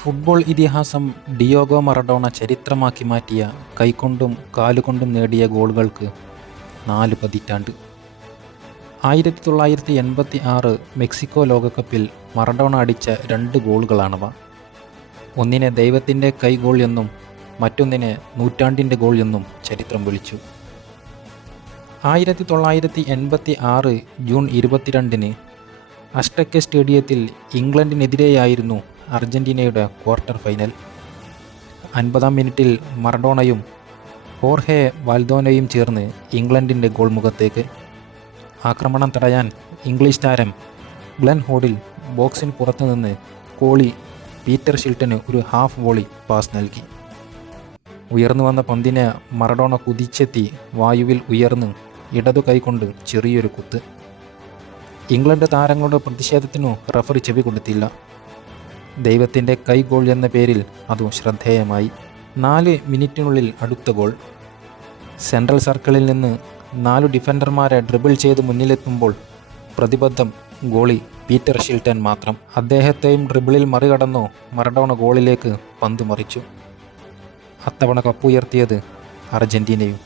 Football ഇതിഹാസം Diogo Maradona ചരിത്രമാക്കി മാറ്റിയ കൈകൊണ്ടും കാലുകൊണ്ടും നേടിയ ഗോളുകൾക്ക് 4 പതിറ്റാണ്ട്. 1986 മെക്സിക്കോ ലോകകപ്പിൽ മറഡോണ അടിച്ച 2 ഗോളുകളാണവ. ഒന്നിനെ ദൈവത്തിൻ്റെ കൈ ഗോൾ എന്നും മറ്റൊന്നിനെ നൂറ്റാണ്ടിൻ്റെ ഗോൾ എന്നും ചരിത്രം വിളിച്ചു. 1986 ജൂൺ 22-ന് അസ്റ്റക്കെ സ്റ്റേഡിയത്തിൽ ഇംഗ്ലണ്ടിനെതിരെയായിരുന്നു അർജന്റീനയുടെ ക്വാർട്ടർ ഫൈനൽ. 50-ാം മിനിറ്റിൽ മറഡോണയും ഹോർഹെ വാൽദോനയും ചേർന്ന് ഇംഗ്ലണ്ടിൻ്റെ ഗോൾ മുഖത്തേക്ക്. ആക്രമണം തടയാൻ ഇംഗ്ലീഷ് താരം ഗ്ലെൻ ഹോഡിൽ ബോക്സിന് പുറത്തുനിന്ന് ഗോളി പീറ്റർ ഷിൽട്ടന് ഒരു ഹാഫ് വോളി പാസ് നൽകി. ഉയർന്നു വന്ന പന്തിനെ മറഡോണ കുതിച്ചെത്തി വായുവിൽ ഉയർന്ന് ഇടതു കൈകൊണ്ട് ചെറിയൊരു കുത്ത്. ഇംഗ്ലണ്ട് താരങ്ങളുടെ പ്രതിഷേധത്തിനു റഫറി ചെവി കൊടുത്തില്ല. ദൈവത്തിൻ്റെ കൈ ഗോൾ എന്ന പേരിൽ അതും ശ്രദ്ധേയമായി. 4 മിനിറ്റിനുള്ളിൽ അടുത്ത ഗോൾ. സെൻട്രൽ സർക്കിളിൽ നിന്ന് 4 ഡിഫൻഡർമാരെ ഡ്രിബിൾ ചെയ്ത് മുന്നിലെത്തുമ്പോൾ പ്രതിബദ്ധം ഗോളി പീറ്റർ ഷിൽട്ടൻ മാത്രം. അദ്ദേഹത്തെയും ഡ്രിബിളിൽ മറികടന്നു മറഡോണ ഗോളിലേക്ക് പന്ത് മറിച്ചു. അത്തവണ കപ്പുയർത്തിയത് അർജന്റീനയും.